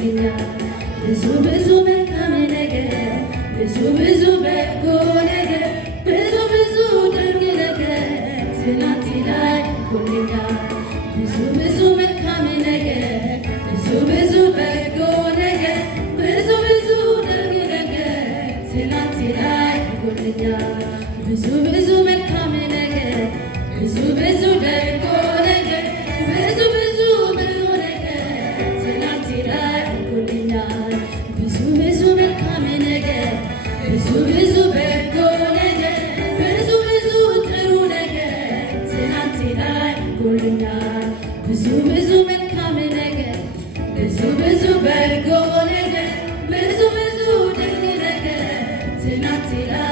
አድርጎልኛል። ብዙ ብዙ መልካም ነገር፣ ብዙ ብዙ በጎ ነገር፣ ብዙ ብዙ ደግ ነገር ትናንት ላይ አድርጎልኛል። ብዙ ብዙ መልካም ነገር፣ ብዙ ብዙ በጎ ነገር፣ ብዙ ብዙ ደግ ነገር ትናንት ላይ አድርጎልኛል። ብዙ ብዙ መልካም ነገር፣ ብዙ ብዙ በጎ ነገር፣ ብዙ ብዙ በጎ ነገር ትናንት ላይ አድርጎልኛል። ብዙ ብዙ መልካም ነገር፣ ብዙ ብዙ በጎ ነገር፣ ብዙ ብዙ ጥሩ ነገር ትናንት ላይ አድርጎልኛል። ብዙ ብዙ መልካም ነገር፣ ብዙ ብዙ በጎ ነገር፣ ብዙ ብዙ ደግ ነገር ትናንት ላይ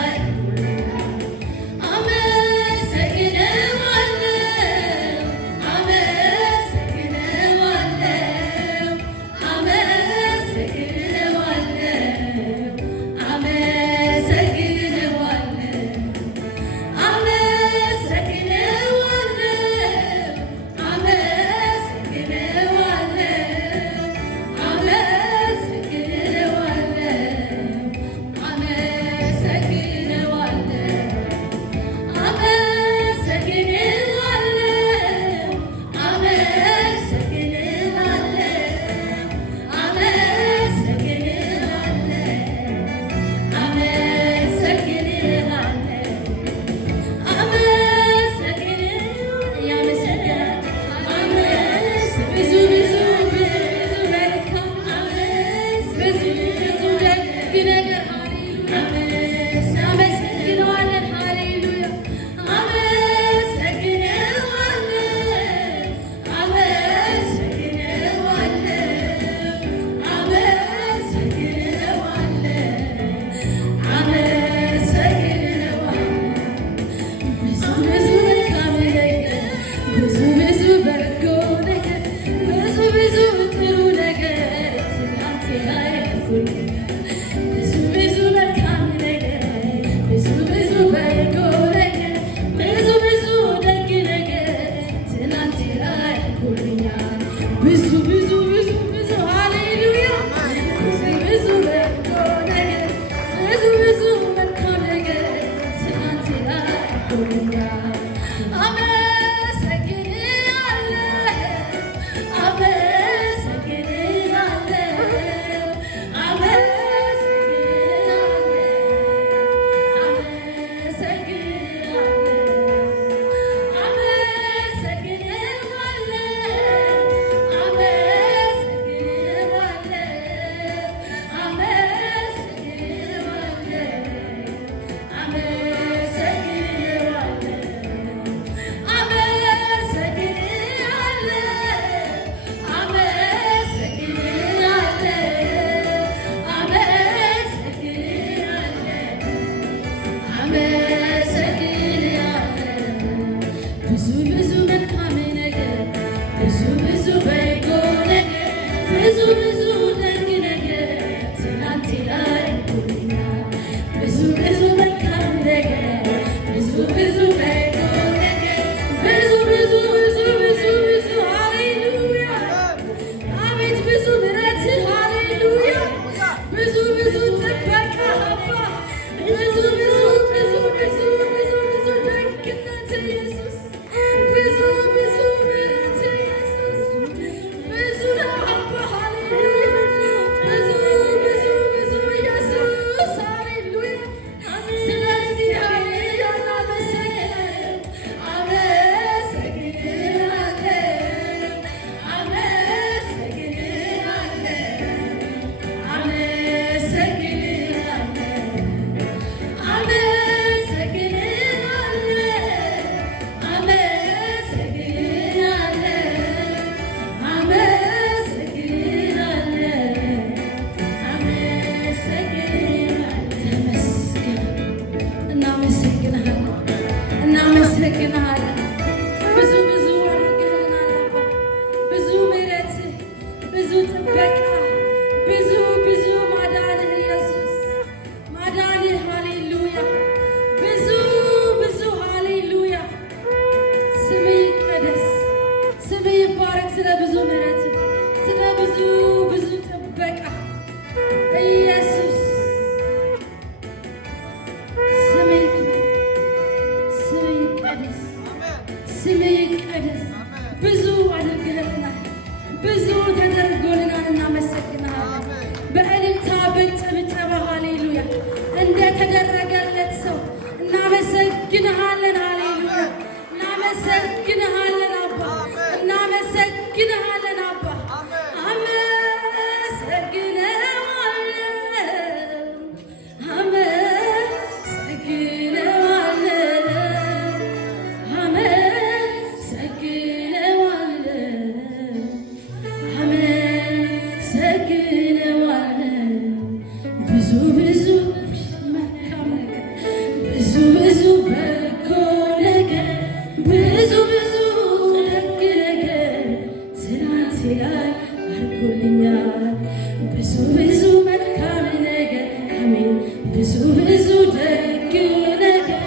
ብዙ ብዙ መልካም ነገር አሜን ብዙ ብዙ ደግ ነገር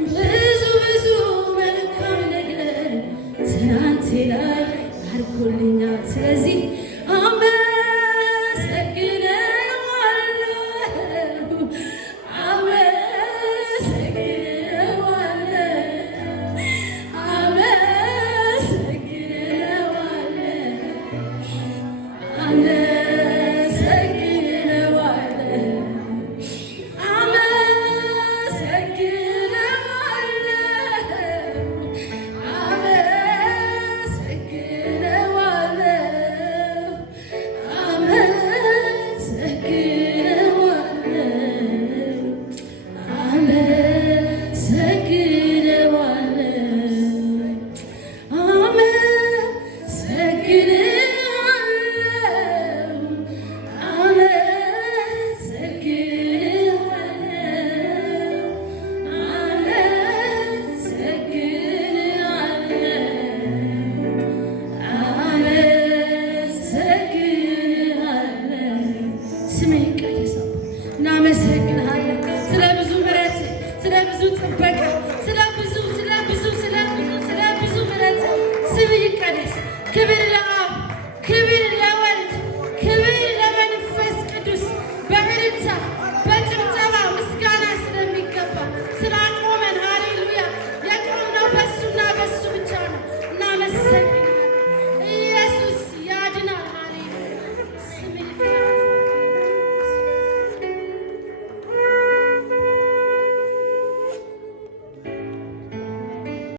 ብዙ ብዙ መልካም ነገር ትናንቴ ላይ አድርጎልኛል። ስለዚህ እናመሰግንሃለን ስለ ብዙ ምሕረት፣ ስለ ብዙ ጥበቃ፣ ስለ ብዙ ምሕረት። ስም ይቀደስ። ክብር